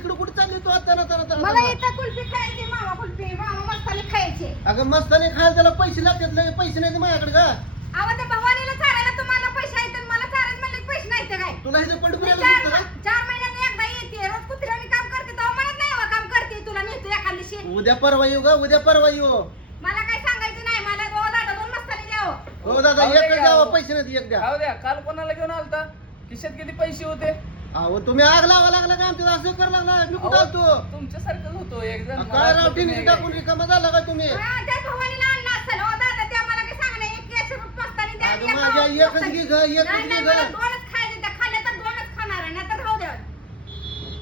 इकडे कुठे चालली तू आता मला इथं कुल्फी खायची मामा कुल्फी मामा मसाले खायचे अगं मस्ताने खायला त्याला पैसे लागतात लगे पैसे नाही माझ्याकडे का अहो त्या भवानीला चारायला तुम्हाला पैसे आहेत आणि मला चारायला म्हणले पैसे नाहीत काय तुला इथे मी पंढरपुराला चार दिसतं का? 4 महिन्यात एकदा येते रोज कुत्र्याने काम करते तेव्हा म्हणत नाही हो काम करते तुला नेतो एखाद दिवशी उद्या परवा येऊ का उद्या परवा येऊ मला काय सांगायचं नाही मला दादा 2 मस्ताने द्यावं हो दादा जाऊ दे एकच का? द्यावं पैसे नाही एक द्या राहू द्या काल कोणाला घेऊन आलता खिशात किती पैसे होते अहो तुम्ही आग लावा लागला का आमच्या असं कर लागला मी कुठं अहो, आलतो तुमच्यासारखंच होतो एक जण मला काय वाटलं राव टिनी तुम्ही टाकून रिकामा झाला का तुम्ही हा, त्या भवानीला आणलं असेल हो दादा त्या मला काय सांगणार एक केस मस्ताने द्या अगं एक माझ्या मस्तानी. एकच घे ग एकच नाही, घे नाही, ग मला 2च खायचे त्या खाल्ल्या तर 2च खाणार आहे नाहीतर राहू द्या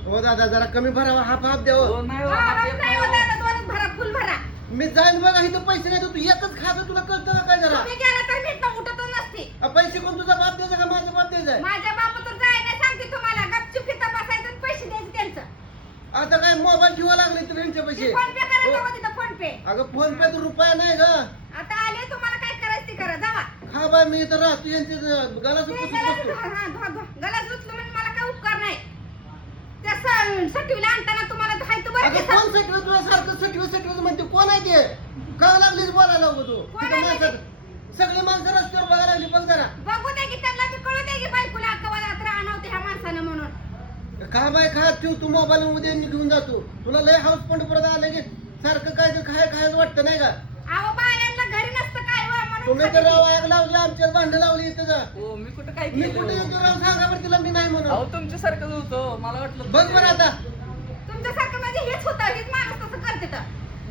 हो दादा जरा कमी भरावा हाफ हाफ द्यावं हो, नाही हो, हा, हात राहू येत नाही नाही हो हो. दादा 2च भरा फुल भरा मी जाईन बघा इथं पैसे नाही तर तू एकच खा तुला कळतं का काय जरा तुम्ही गेला तर मी तर उठतच नसते पैसे कोण तुझा बाप द्यायचा का माझा बाप द्यायचा माझ्या बापा तर जायला सांगते तुम्हाला गपचूप इथं बसायचं आणि पैसे द्यायचे त्यांचं आता काय मोबाईल ठेवा लागले तुला यांचे पैसे फोन पे करा हो. जावा तिथं फोन पे अगं फोन पे तर रुपया नाही ग आता आले तुम्हाला काय करायचं ते करा जावा खा बाय मी इथं राहतो यांचे गलास ते पुसून गलास बसतो. धुवा, हा, धुवा, धुवा. गलास उचलून म्हणजे मला काय उपकार नाही त्या सटीला आणताना तुम्हाला धायचं बरं अगं की कोण सटवे तुला सारखं सटवे म्हणते कोण आहे ते का लागलीच बोलायला लागलो तू कोण तिथं आहे माणसं सगळी माणसं रस्त्यावर बघायला लागली बघ जरा बघू दे की त्यांना बी कळू दे की बायकोला कवाला राहणार ह्या माणसानं म्हणून खा बाय खा तू मोबाईल मध्ये घेऊन जातो तुला लय हाऊस पंढरपुरात आले की सारखं काय खायचं वाटतं नाही का अहो बायांना घरी नसतं काय वा म्हणून तुम्ही तर राव आग लावली आमच्याच भांडण लावली इथं का हो मी कुठं काय मी कुठे केलं येतो राव सांगा बरं तिला मी नाही अहो म्हणून तुमच्यासारखंच होतो मला वाटलं बघ बरं आता तुमच्यासारखं म्हणजे हेच होतं हेच माणूस तसं करते तर